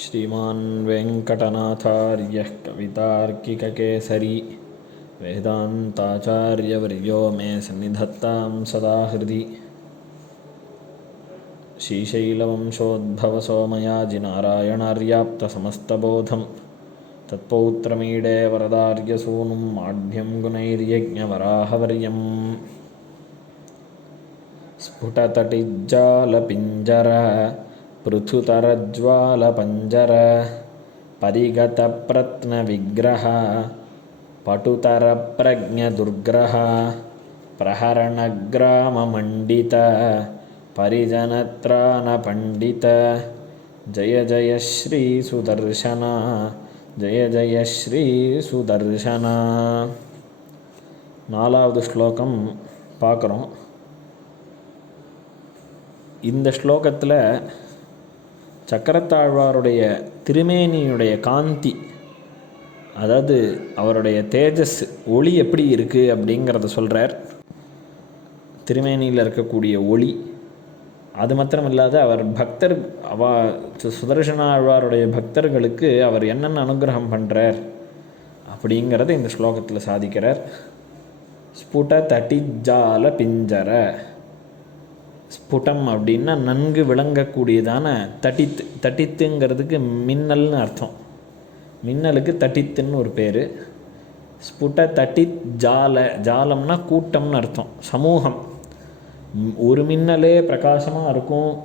श्रीमान् वेङ्कटनाथार्यः कवितार्किककेसरी वेदान्ताचार्यवर्यो मे सन्निधत्तां सदा हृदि। श्रीशैलवंशोद्भवसोमयाजिनारायणार्याप्तसमस्तबोधं तत्पौत्रमीडे वरदार्यसूनुं माढ्यं गुणैर्यज्ञवराहवर्यम्। स्फुटतटिज्जालपिञ्जर पृथुतरज्वालपञ्जर परिगतप्रत्नविग्रह पटुतरप्रज्ञदुर्ग्रह प्रहरणग्राममण्डित परिजनत्राणपण्डित जय जय श्रीसुदर्शन जय जय श्रीसुदर्शन நாலாவது ஸ்லோகம் பார்க்குறோம் இந்த ஸ்லோகத்தில் சக்கரத்தாழ்வாருடைய திருமேனியுடைய காந்தி அதாவது அவருடைய தேஜஸ் ஒளி எப்படி இருக்குது அப்படிங்கிறத சொல்கிறார் திருமேனியில் இருக்கக்கூடிய ஒளி அது மாத்திரம் இல்லாத அவர் பக்தர் அவ சு- ஆழ்வாருடைய பக்தர்களுக்கு அவர் என்னென்ன அனுகிரகம் பண்ணுறார் அப்படிங்கிறத இந்த ஸ்லோகத்தில் சாதிக்கிறார். ஸ்புட தட்டிஜால பிஞ்சர. ஸ்புடம் அப்படின்னா நன்கு விளங்கக்கூடியதான தட்டித்து தட்டித்துங்கிறதுக்கு மின்னல்னு அர்த்தம். மின்னலுக்கு தட்டித்துன்னு ஒரு பேர். ஸ்புட தட்டித் ஜால ஜாலம்னா கூட்டம்னு அர்த்தம். சமூகம். ஒரு மின்னலே பிரகாசமாக இருக்கும்.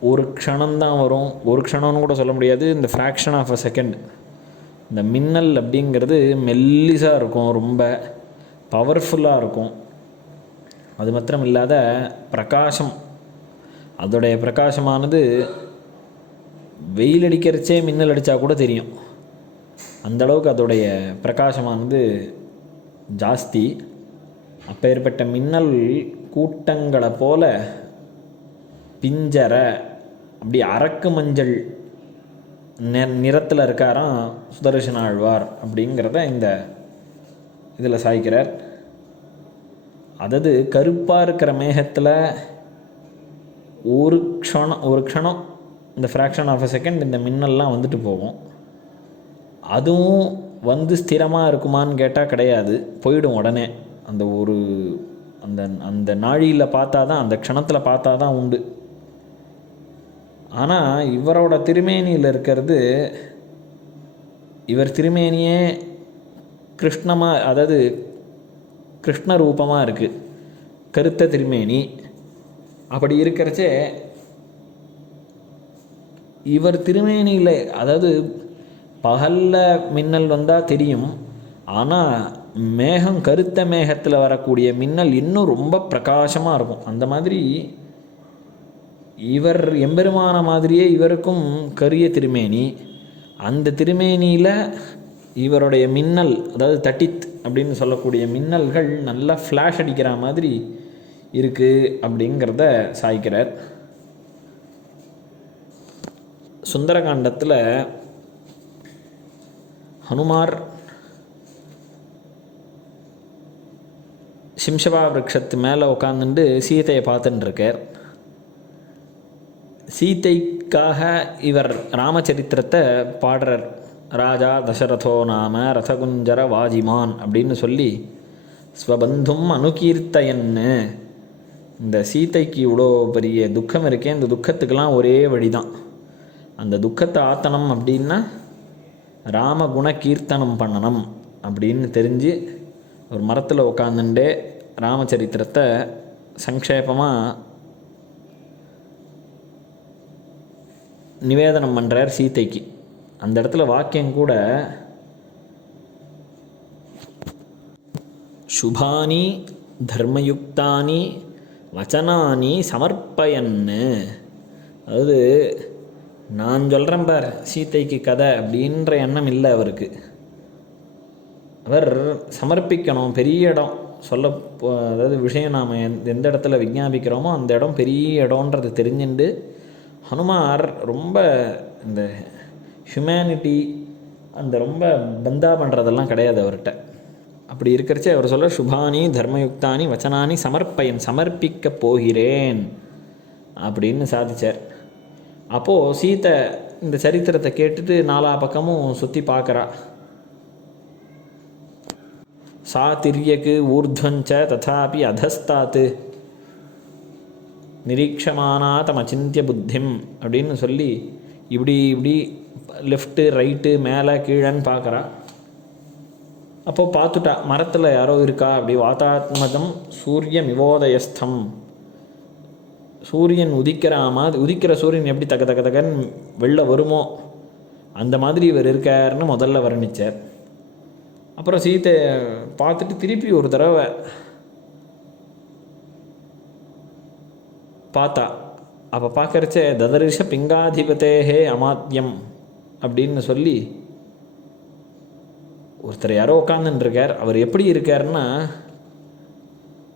ஒரு க்ஷணம்தான் வரும். ஒரு க்ஷணம்னு கூட சொல்ல முடியாது. இந்த ஃப்ராக்ஷன் ஆஃப் அ செகண்ட் இந்த மின்னல் அப்படிங்கிறது மெல்லிசாக இருக்கும் ரொம்ப. பவர்ஃபுல்லாக இருக்கும். அது மாத்திரம் இல்லாத பிரகாசம். அதோடைய பிரகாசமானது வெயில் அடிக்கிறச்சே மின்னல் அடித்தா கூட தெரியும். அந்த அளவுக்கு அதோடைய பிரகாசமானது ஜாஸ்தி. அப்பேற்பட்ட மின்னல் கூட்டங்களை போல பிஞ்சர அப்படி அரக்கு மஞ்சள் நெ நிறத்தில் இருக்காராம் சுதர்சன ஆழ்வார் அப்படிங்கிறத இந்த இதில் சாய்க்கிறார். அதாவது கருப்பாக இருக்கிற மேகத்தில் ஒரு க்ஷணம் ஒரு க்ஷணம் இந்த ஃப்ராக்ஷன் ஆஃப் அ செகண்ட் இந்த மின்னல்லாம் வந்துட்டு போகும். அதுவும் வந்து ஸ்திரமாக இருக்குமான்னு கேட்டால் கிடையாது. போயிடும் உடனே. அந்த ஒரு அந்த அந்த நாழியில் பார்த்தா தான் அந்த க்ஷணத்தில் பார்த்தா தான் உண்டு. ஆனால் இவரோட திருமேனியில் இருக்கிறது இவர் திருமேனியே கிருஷ்ணமாக அதாவது கிருஷ்ண ரூபமாக இருக்குது கருத்த திருமேனி. அப்படி இருக்கிறச்சே இவர் திருமேனியில் அதாவது பகலில் மின்னல் வந்தால் தெரியும். ஆனால் மேகம் கருத்த மேகத்தில் வரக்கூடிய மின்னல் இன்னும் ரொம்ப பிரகாசமாக இருக்கும். அந்த மாதிரி இவர் எம்பெருமான மாதிரியே இவருக்கும் கரிய திருமேனி. அந்த திருமேனியில் இவருடைய மின்னல் அதாவது தட்டித் அப்படின்னு சொல்லக்கூடிய மின்னல்கள் நல்லா ஃப்ளாஷ் அடிக்கிற மாதிரி இருக்குது அப்படிங்கிறத சாய்க்கிறார். சுந்தரகாண்டத்தில் ஹனுமார் சிம்ஷபா விரக்ஷத்து மேலே உட்காந்துட்டு சீதையை பார்த்துட்டுருக்கார் இருக்கார் சீதைக்காக இவர் ராமச்சரித்திரத்தை பாடுறார். ராஜா தசரதோ நாம ரதகுஞ்சர வாஜிமான் அப்படின்னு சொல்லி ஸ்வபந்தும் அணுகீர்த்தையன்னு இந்த சீதைக்கு இவ்வளோ பெரிய துக்கம் இருக்கே இந்த துக்கத்துக்கெல்லாம் ஒரே வழி தான் அந்த துக்கத்தை ஆத்தனம் அப்படின்னா ராமகுண கீர்த்தனம் பண்ணணும் அப்படின்னு தெரிஞ்சு ஒரு மரத்தில் உட்காந்துட்டே ராமச்சரித்திரத்தை சங்கேபமாக நிவேதனம் பண்ணுறார் சீதைக்கு அந்த இடத்துல வாக்கியம் கூட சுபானி தர்மயுக்தானி வச்சனானி சமர்ப்பயன்னு அதாவது நான் சொல்கிறேன் பார் சீத்தைக்கு கதை அப்படின்ற எண்ணம் இல்லை அவருக்கு. அவர் சமர்ப்பிக்கணும் பெரிய இடம் சொல்ல போ- அதாவது விஷயம் நாம் எந்த எந்த இடத்துல விஞ்ஞாபிக்கிறோமோ அந்த இடம் பெரிய இடம்ன்றது தெரிஞ்சுண்டு ஹனுமார் ரொம்ப இந்த ஹியூமனிட்டி அந்த ரொம்ப பந்தா பண்ணுறதெல்லாம் கிடையாது அவர்கிட்ட. அப்படி இருக்கிறச்சே அவர் சொல்ல சுபானி தர்மயுக்தானி வச்சனானி சமர்ப்பயன் சமர்ப்பிக்க போகிறேன் அப்படின்னு சாதிச்சார். அப்போது சீத்தை இந்த சரித்திரத்தை கேட்டுட்டு நாலா பக்கமும் சுற்றி பார்க்குறா சா திரியக்கு ஊர்துவஞ்ச ததாபி அதஸ்தாத்து. நிரீக்ஷமானா தம சிந்திய புத்திம் அப்படின்னு சொல்லி இப்படி இப்படி லெஃப்ட்டு ரைட்டு மேலே கீழேன்னு பார்க்குறா அப்போ பார்த்துட்டா மரத்தில் யாரோ இருக்கா? அப்படி வாத்தாத்மதம் சூரிய மிவோதயஸ்தம் சூரியன் உதிக்கிற மாதிரி உதிக்கிற சூரியன் எப்படி தக்க தக்க தகன்னு வெளில வருமோ? அந்த மாதிரி இவர் இருக்காருன்னு முதல்ல வர்ணிச்சார். அப்புறம் சீத்தை பார்த்துட்டு திருப்பி ஒரு தடவை பார்த்தா அப்போ பார்க்குறச்சே ததரிஷ பிங்காதிபதேஹே அமாத்தியம் அப்படின்னு சொல்லி ஒருத்தர் யாரோ உட்காந்துருக்கார் அவர் எப்படி இருக்காருன்னா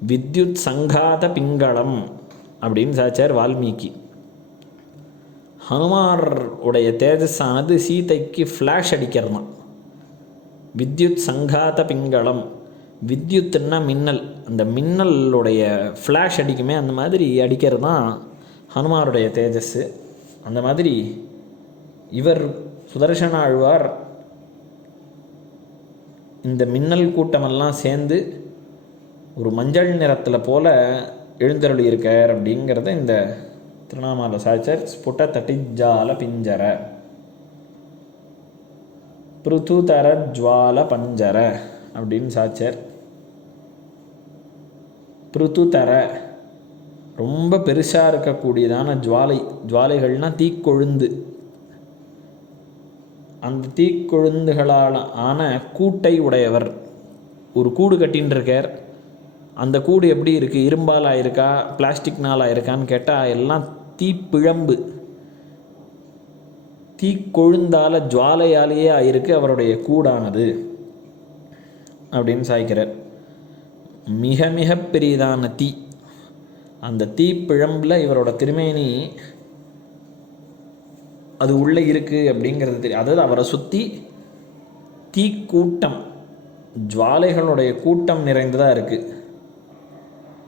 வித்யுத் சங்காத பிங்களம் அப்படின்னு சாச்சார் வால்மீகி. ஹனுமார் உடைய தேஜஸானது சீதைக்கு ஃப்ளாஷ் அடிக்கிறதான் வித்யுத் சங்காத பிங்களம் வித்யுத்துன்னா மின்னல் அந்த மின்னலுடைய ஃப்ளாஷ் அடிக்குமே அந்த மாதிரி அடிக்கிறது தான் ஹனுமாருடைய தேஜஸ்ஸு. அந்த மாதிரி இவர் சுதர்சன ஆழ்வார் இந்த மின்னல் கூட்டமெல்லாம் சேர்ந்து ஒரு மஞ்சள் நிறத்தில் போல எழுந்தருளி இருக்கார் அப்படிங்கிறத இந்த திருவண்ணாமலை சாச்சர் ஸ்புட்ட தட்டிஜால பிஞ்சர. பிருத்துதர ஜுவால பஞ்சர அப்படின்னு சாச்சர் பிருத்துதர ரொம்ப பெருசாக இருக்கக்கூடியதான ஜுவாலை ஜுவாலைகள்னால் தீக்கொழுந்து அந்த தீக்கொழுந்துகளால் ஆன கூட்டை உடையவர். ஒரு கூடு கட்டின்னு இருக்கார் அந்த கூடு எப்படி இருக்குது இரும்பால் ஆயிருக்கா பிளாஸ்டிக்னால் ஆயிருக்கான்னு கேட்டால் எல்லாம் தீப்பிழம்பு தீக்கொழுந்தால ஜுவாலையாலேயே ஆயிருக்கு அவருடைய கூடானது. அப்படின்னு சாய்க்கிறார். மிக மிக பெரியதான தீ. அந்த தீப்பிழம்பில் இவரோட திருமேனி அது உள்ளே இருக்குது அப்படிங்கிறது தெரியும் அதாவது அவரை சுற்றி தீக்கூட்டம் ஜுவாலைகளுடைய கூட்டம் நிறைந்ததாக இருக்குது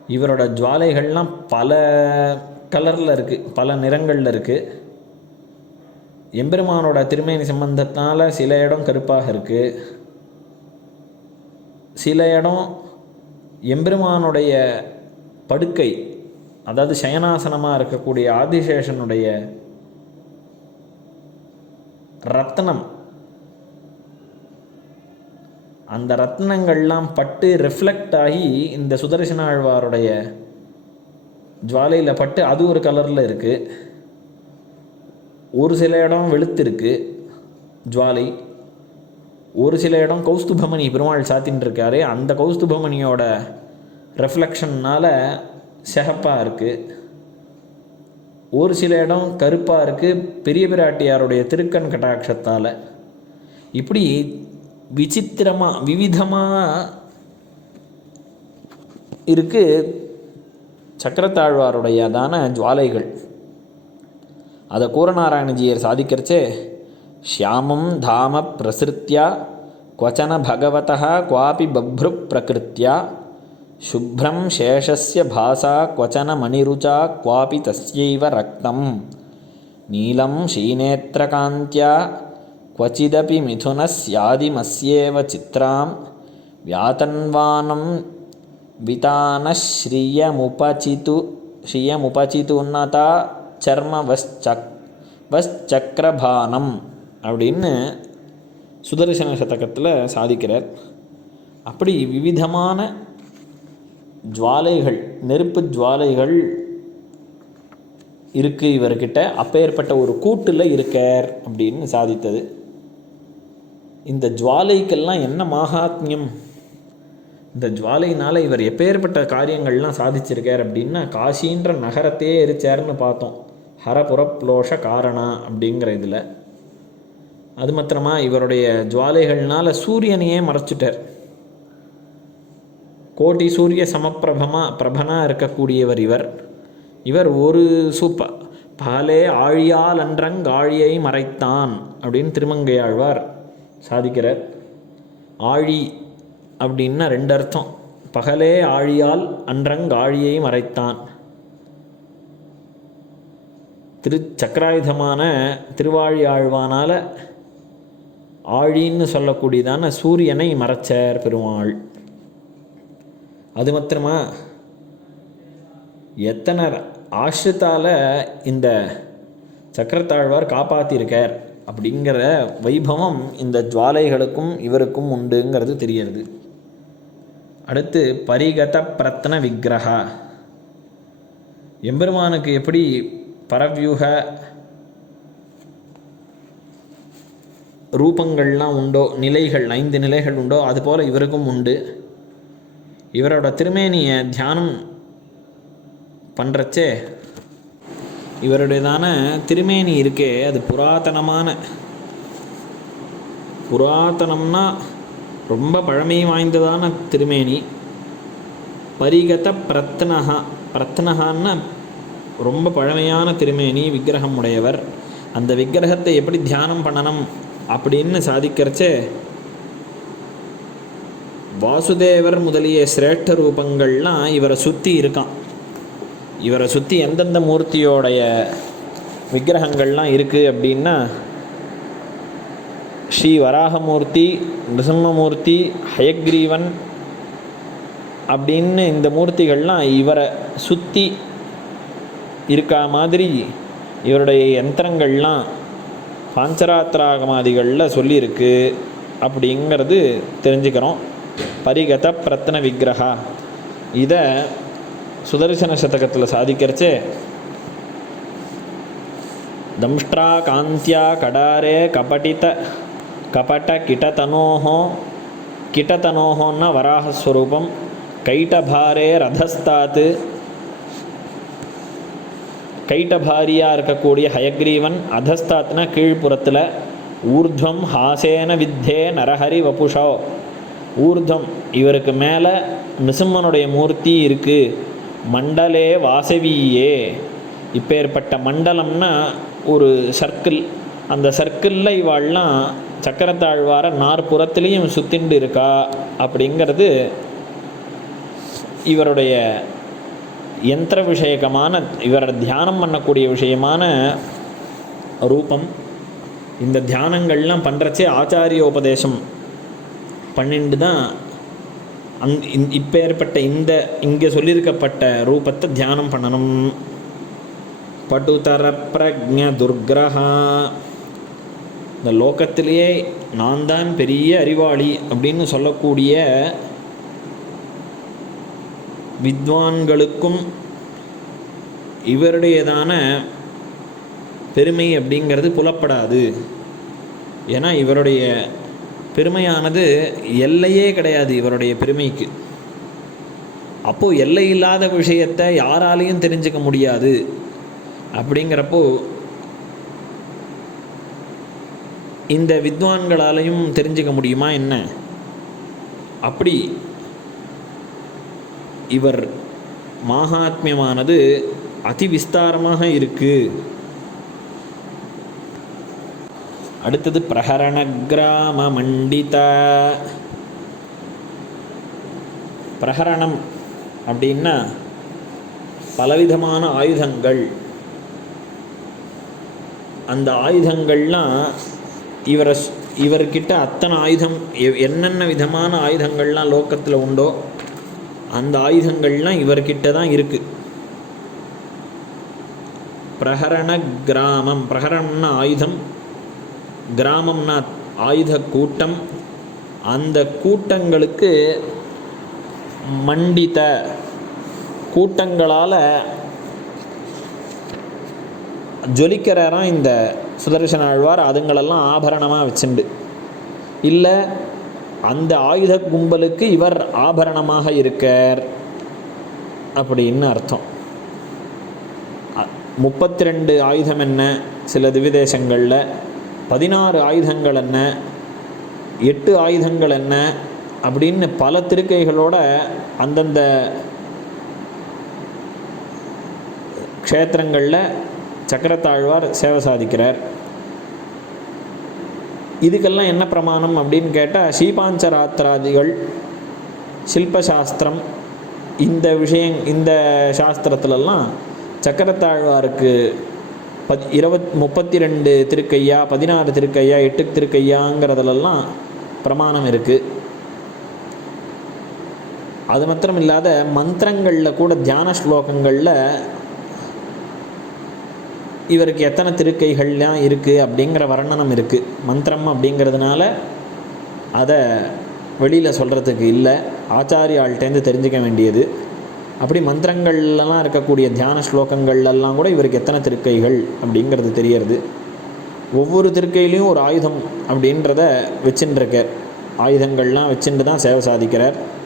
இவரோட ஜுவாலைகள்லாம் பல கலரில் இருக்குது பல நிறங்களில் இருக்குது எம்பெருமானோட திருமேனி சம்பந்தத்தினால சில இடம் கருப்பாக இருக்குது சில இடம் எம்பெருமானுடைய படுக்கை அதாவது சயனாசனமாக இருக்கக்கூடிய ஆதிசேஷனுடைய ரத்னம். அந்த ரத்னங்கள்லாம் பட்டு ரிஃப்ளெக்ட் ஆகி இந்த சுதர்சன ஆழ்வாருடைய ஜுவாலையில் பட்டு அது ஒரு கலரில் இருக்குது ஒரு சில இடம் வெளுத்திருக்கு ஜுவாலை. ஒரு சில இடம் கௌஸ்துபமணி பெருமாள் சாத்தின்னு இருக்காரு அந்த கௌஸ்துபமணியோட ரெஃப்ளெக்ஷன்னால் சிகப்பாக இருக்குது ஒரு சில இடம் கருப்பாக இருக்குது பெரிய பிராட்டியாருடைய திருக்கண் கட்டாட்சத்தால் இப்படி விசித்திரமாக விவிதமாக இருக்குது சக்கரத்தாழ்வாருடையதான ஜுவாலைகள். அதை கூரநாராயணஜியர் சாதிக்கிறச்சே ஷியாமம் தாம பிரசிருத்தியா குவச்சன பகவதா குவாபி பப்ரு பிரகிருத்தியா शुभ्रं शेषस्य भासा क्वचन मणिरुचा क्वापि तस्यैव रक्तं नीलं शीनेत्रकान्त्या क्वचिदपि मिथुनस्यादिमस्येव चित्रां व्यातन्वानं वितानश्रियमुपचितु श्रियमुपचितुन्नता சர்மவஸ்சக் வஸ்சக்கரபானம் அப்படின்னு சுதர்சன சதகத்தில் சாதிக்கிறார் அப்படி விவிதமான ஜுவாலைகள் நெருப்பு ஜுவாலைகள் இருக்குது இவர்கிட்ட. அப்பேற்பட்ட ஒரு கூட்டில் இருக்கார் அப்படின்னு சாதித்தது. இந்த ஜுவாலைக்கெல்லாம் என்ன மகாத்மியம்? இந்த ஜுவாலையினால் இவர் எப்பேற்பட்ட காரியங்கள்லாம் சாதிச்சிருக்கார் அப்படின்னா காசின்ற நகரத்தையே எரிச்சார்னு பார்த்தோம். ஹரபுரப்லோஷ காரணா அப்படிங்கிற இதில். அது மாத்திரமா இவருடைய ஜுவாலைகள்னால் சூரியனையே மறைச்சிட்டார். கோட்டி சூரிய சமப்பிரபமா பிரபனாக இருக்கக்கூடியவர் இவர். இவர் ஒரு சூப்ப. பாலே ஆழியால் அன்றங்காழியை மறைத்தான் அப்படின்னு திருமங்கையாழ்வார் சாதிக்கிறார். ஆழி அப்படின்னா ரெண்டு அர்த்தம். பகலே ஆழியால் அன்றங்காழியை மறைத்தான். திரு சக்கராயுதமான திருவாழியாழ்வானால் ஆழின்னு சொல்லக்கூடியதான சூரியனை மறைச்சார் பெருமாள். அது மாத்திரமா? எத்தனை ஆசிரத்தால் இந்த சக்கரத்தாழ்வார் காப்பாற்றியிருக்கார் அப்படிங்கிற வைபவம் இந்த ஜுவாலைகளுக்கும் இவருக்கும் உண்டுங்கிறது தெரியறது அடுத்து பரிகத பிரத்ன விக்கிரகா. எம்பெருமானுக்கு எப்படி பரவியூக ரூபங்கள்லாம் உண்டோ நிலைகள் ஐந்து நிலைகள் உண்டோ அதுபோல் இவருக்கும் உண்டு. இவரோட திருமேனியை தியானம் பண்ணுறச்சே இவருடையதான திருமேனி இருக்கே அது புராதனமான புராதனம்னா ரொம்ப பழமை வாய்ந்ததான திருமேனி. பரிகத பிரத்னகா பிரத்னகான்னா ரொம்ப பழமையான திருமேனி விக்கிரகம் உடையவர். அந்த விக்கிரகத்தை எப்படி தியானம் பண்ணணும் அப்படின்னு சாதிக்கிறச்சே வாசுதேவர் முதலிய சிரேஷ்ட ரூபங்கள்லாம் இவரை சுற்றி இருக்கான். இவரை சுற்றி எந்தெந்த மூர்த்தியோடைய விக்கிரகங்கள்லாம் இருக்குது அப்படின்னா ஸ்ரீ வராகமூர்த்தி நிருசிம்மமூர்த்தி ஹயக்ரீவன் அப்படின்னு இந்த மூர்த்திகள்லாம் இவரை சுற்றி இருக்கா மாதிரி இவருடைய யந்திரங்கள்லாம் பாஞ்சராத்திராகமாதிகளில் சொல்லியிருக்கு அப்படிங்கிறது தெரிஞ்சுக்கிறோம். பரிகத பிரத்ன விக்கிரகா இதை சுதர்சன சதகத்தில் சாதிக்கிறச்சே தம்ஷ்டா காந்தியா கடாரே கபடித கபட கிட்டத்தனோஹோ கிட்டத்தனோஹோன்னா வராகஸ்வரூபம். கைட்டபாரே ரதஸ்தாத்து கைட்டபாரியாக இருக்கக்கூடிய ஹயக்ரீவன் அதஸ்தாத்னா கீழ்ப்புறத்தில் ஊர்துவம் ஹாசேன வித்தே நரஹரி வபுஷோ. ஊர்தம். இவருக்கு மேலே நிசிம்மனுடைய மூர்த்தி இருக்குது மண்டலே வாசவியே. இப்பேற்பட்ட மண்டலம்னா ஒரு சர்க்கிள். அந்த சர்க்கிளில் இவாள்லாம் சக்கரத்தாழ்வார நாற்புறத்துலேயும் சுத்திண்டு இருக்கா அப்படிங்கிறது இவருடைய யந்திர விஷயகமான இவரை தியானம் பண்ணக்கூடிய விஷயமான ரூபம். இந்த தியானங்கள்லாம் பண்ணுறச்சே ஆச்சாரியோபதேசம். பன்னெண்டு தான் அந் இந்- இப்பேற்பட்ட இந்த இங்கே சொல்லியிருக்கப்பட்ட ரூபத்தை தியானம் பண்ணணும். படுதர பிரஜ துர்கிரகா இந்த லோகத்திலேயே நான் தான் பெரிய அறிவாளி அப்படின்னு சொல்லக்கூடிய வித்வான்களுக்கும் இவருடையதான பெருமை அப்படிங்கிறது புலப்படாது. ஏன்னா இவருடைய பெருமையானது எல்லையே கிடையாது இவருடைய பெருமைக்கு. அப்போது எல்லை இல்லாத விஷயத்தை யாராலையும் தெரிஞ்சுக்க முடியாது. அப்படிங்கிறப்போ இந்த வித்வான்களாலையும் தெரிஞ்சுக்க முடியுமா என்ன? அப்படி இவர் மாகாத்மியமானது அதி விஸ்தாரமாக இருக்கு. அடுத்தது பிரகரண கிராம மண்டித பிரகரணம் அப்படின்னா பலவிதமான ஆயுதங்கள். அந்த ஆயுதங்கள்லாம் இவரை இவர்கிட்ட அத்தனை ஆயுதம் எ- என்னென்ன விதமான ஆயுதங்கள்லாம் லோக்கத்தில் உண்டோ அந்த ஆயுதங்கள்லாம் இவர்கிட்ட தான் இருக்குது பிரகரண கிராமம் பிரகரணம்னா ஆயுதம் கிராமம்னா ஆயுத கூட்டம். அந்த கூட்டங்களுக்கு மண்டித கூட்டங்களால் ஜொலிக்கிறாராம் இந்த சுதர்சன ஆழ்வார். அதுங்களெல்லாம் ஆபரணமாக வச்சுண்டு. இல்லை அந்த ஆயுத கும்பலுக்கு இவர் ஆபரணமாக இருக்கார் அப்படின்னு அர்த்தம். முப்பத்தி ரெண்டு ஆயுதம் என்ன சில திவிதேசங்களில் பதினாறு ஆயுதங்கள் என்ன? எட்டு ஆயுதங்கள் என்ன? அப்படின்னு பல திருக்கைகளோட அந்தந்த க்ஷேத்திரங்களில் சக்கரத்தாழ்வார் சேவை சாதிக்கிறார். இதுக்கெல்லாம் என்ன பிரமாணம் அப்படின்னு கேட்டால் ஸ்ரீபாஞ்சராத்திராதிகள் சில்பசாஸ்திரம் இந்த விஷயம் இந்த சாஸ்திரத்துலலாம் சக்கரத்தாழ்வாருக்கு பத் இருபத் முப்பத்தி ரெண்டு திருக்கையா பதினாறு திருக்கையா எட்டு திருக்கையாங்கிறதுலலாம் பிரமாணம் இருக்குது அது மாத்திரம் இல்லாத மந்திரங்களில் கூட தியான ஸ்லோகங்களில் இவருக்கு எத்தனை திருக்கைகள்லாம் இருக்குது அப்படிங்கிற வர்ணனம் இருக்குது மந்திரம் அப்படிங்கிறதுனால அதை வெளியில் சொல்கிறதுக்கு இல்லை. ஆச்சாரியாள்கிட்டேருந்து தெரிஞ்சுக்க வேண்டியது. அப்படி மந்திரங்கள்லாம் இருக்கக்கூடிய தியான ஸ்லோகங்கள்லாம் கூட இவருக்கு எத்தனை திருக்கைகள் அப்படிங்கிறது தெரியறது ஒவ்வொரு திருக்கையிலையும் ஒரு ஆயுதம் அப்படின்றத வச்சுட்டுருக்கார் ஆயுதங்கள்லாம் வச்சுட்டு தான் சேவை சாதிக்கிறார்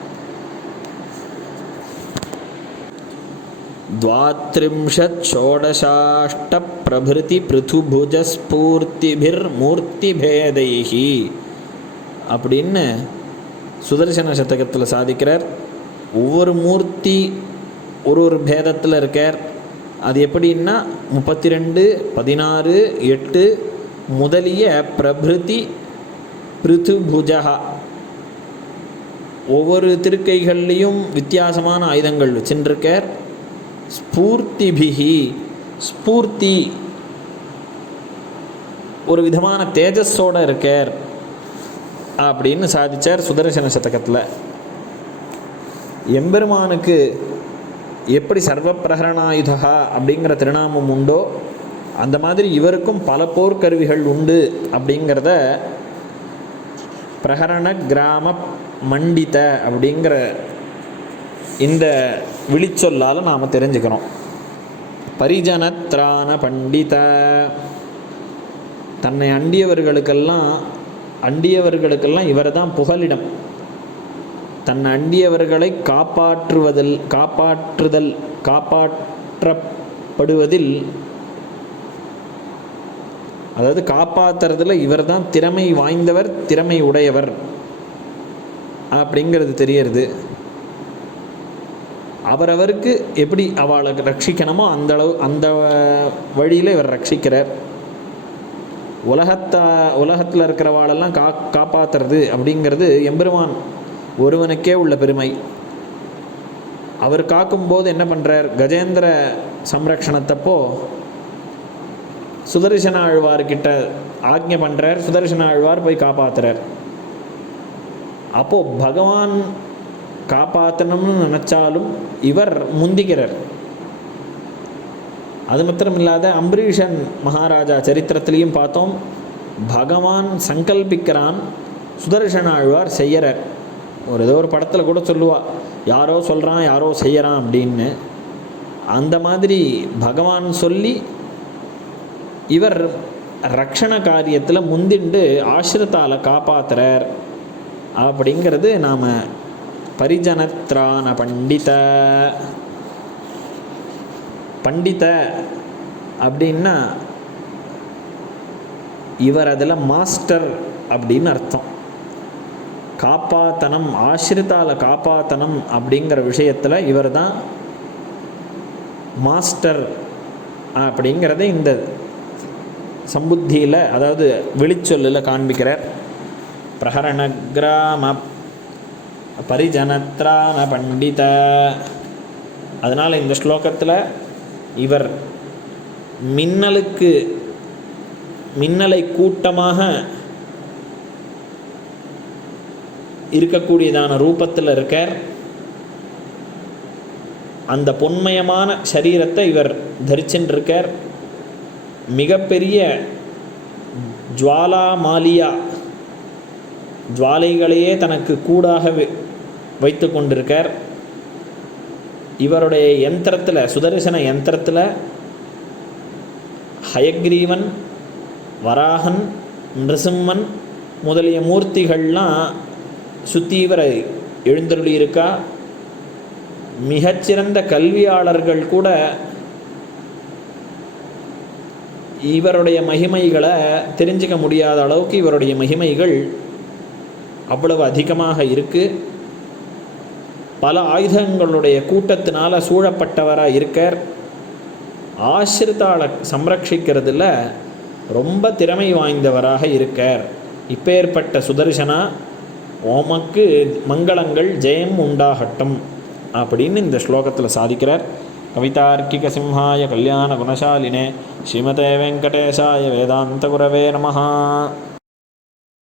द्वात्रिंशत् षोडशाष्टप्रभृति पृथुभुजस्फूर्तिभिर्मूर्तिभेदैः அப்படின்னு சுதர்சன சதகத்தில் சாதிக்கிறார் ஒவ்வொரு மூர்த்தி ஒரு ஒரு பேதத்தில் இருக்கார். அது எப்படின்னா முப்பத்தி ரெண்டு பதினாறு எட்டு முதலிய பிரபிருதி பிருத்துபுஜகா ஒவ்வொரு திருக்கைகள்லேயும் வித்தியாசமான ஆயுதங்கள் வச்சுருக்கார் ஸ்பூர்த்திபிகி ஸ்பூர்த்தி. ஒரு விதமான தேஜஸோடு இருக்கார் அப்படின்னு சாதிச்சார் சுதர்சன சதகத்தில். எம்பெருமானுக்கு எப்படி சர்வ பிரகரணாயுதா அப்படிங்கிற திருநாமம் உண்டோ அந்த மாதிரி இவருக்கும் பல போர்க்கருவிகள் உண்டு அப்படிங்கிறத பிரகரண கிராம மண்டித அப்படிங்கிற இந்த விழிச்சொல்லால் நாம் தெரிஞ்சுக்கிறோம். பரிஜனத்ரான பண்டித. தன்னை அண்டியவர்களுக்கெல்லாம் அண்டியவர்களுக்கெல்லாம் இவர் தான் புகலிடம். தன் அண்டியவர்களை காப்பாற்றுவதில் காப்பாற்றுதல் காப்பாற்றப்படுவதில் அதாவது காப்பாற்றுறதுல இவர் தான் திறமை வாய்ந்தவர் திறமை உடையவர் அப்படிங்கிறது தெரியறது. அவரவருக்கு எப்படி அவளை ரட்சிக்கணுமோ அந்த அளவு அந்த வழியில் இவர் ரட்சிக்கிறார். உலகத்தை உலகத்தில் இருக்கிறவாளெல்லாம் கா காப்பாற்றுறது அப்படிங்கிறது எம்பெருமான் ஒருவனுக்கே உள்ள பெருமை. அவர் காக்கும்போது என்ன பண்ணுறார் கஜேந்திர சம்ரக்ஷணத்தப்போ சுதர்சன ஆழ்வார்கிட்ட ஆக்ஞை பண்ணுறார் சுதர்சன ஆழ்வார் போய் காப்பாற்றுறார் அப்போது பகவான் காப்பாற்றணும்னு நினச்சாலும் இவர் முந்திக்கிறார். அது மாத்திரம் இல்லாத அம்பரீஷன் மகாராஜா சரித்திரத்திலையும் பார்த்தோம். பகவான் சங்கல்பிக்கிறான். சுதர்சன ஆழ்வார் செய்கிறார் ஒரு ஏதோ ஒரு படத்தில் கூட சொல்லுவா. யாரோ சொல்கிறான் யாரோ செய்கிறான் அப்படின்னு. அந்த மாதிரி பகவான் சொல்லி இவர் ரக்ஷண காரியத்தில் முந்திண்டு ஆசிரத்தால் காப்பாத்துறார். அப்படிங்கிறது நாம் பரிஜனத்ரான பண்டித. பண்டித அப்படின்னா இவர் அதில் மாஸ்டர் அப்படின்னு அர்த்தம். காப்பாத்தனம் ஆசிரித்தால காப்பாத்தனம் அப்படிங்கிற விஷயத்தில் இவர் தான் மாஸ்டர் அப்படிங்கிறத இந்த சம்புத்தியில் அதாவது வெளிச்சொல்லில் காண்பிக்கிறார். பிரகரண கிராம பரிஜனத்ராம பண்டித. அதனால் இந்த ஸ்லோகத்தில் இவர் மின்னலுக்கு மின்னலை கூட்டமாக இருக்கக்கூடியதான ரூபத்தில் இருக்கார். அந்த பொன்மயமான சரீரத்தை இவர் தரிச்சுருக்கார் மிகப்பெரிய ஜுவாலா மாலியா ஜுவாலைகளையே தனக்கு கூடாக வைத்து கொண்டிருக்கார். இவருடைய யந்திரத்தில் சுதர்சன யந்திரத்தில் ஹயக்ரீவன் வராகன் நிருசிம்மன் முதலிய மூர்த்திகள்லாம் சுற்றி இவரை எழுந்தருளியிருக்கா மிகச்சிறந்த கல்வியாளர்கள் கூட இவருடைய மகிமைகளை தெரிஞ்சுக்க முடியாத அளவுக்கு இவருடைய மகிமைகள் அவ்வளவு அதிகமாக இருக்குது பல ஆயுதங்களுடைய கூட்டத்தினால சூழப்பட்டவராக இருக்கார். ஆசிரித்தாளை சம்ரட்சிக்கிறதுல ரொம்ப திறமை வாய்ந்தவராக இருக்கார். இப்பேற்பட்ட சுதர்சனா ஓமக்கு மங்களங்கள் ஜெயம் உண்டாகட்டும் அப்படின்னு இந்த ஸ்லோகத்தில் சாதிக்கிறார். கவிதார்க்கிக சிம்ஹாய கல்யாண குணசாலினே ஸ்ரீமதே வெங்கடேஷாய வேதாந்த குரவே நமஹா.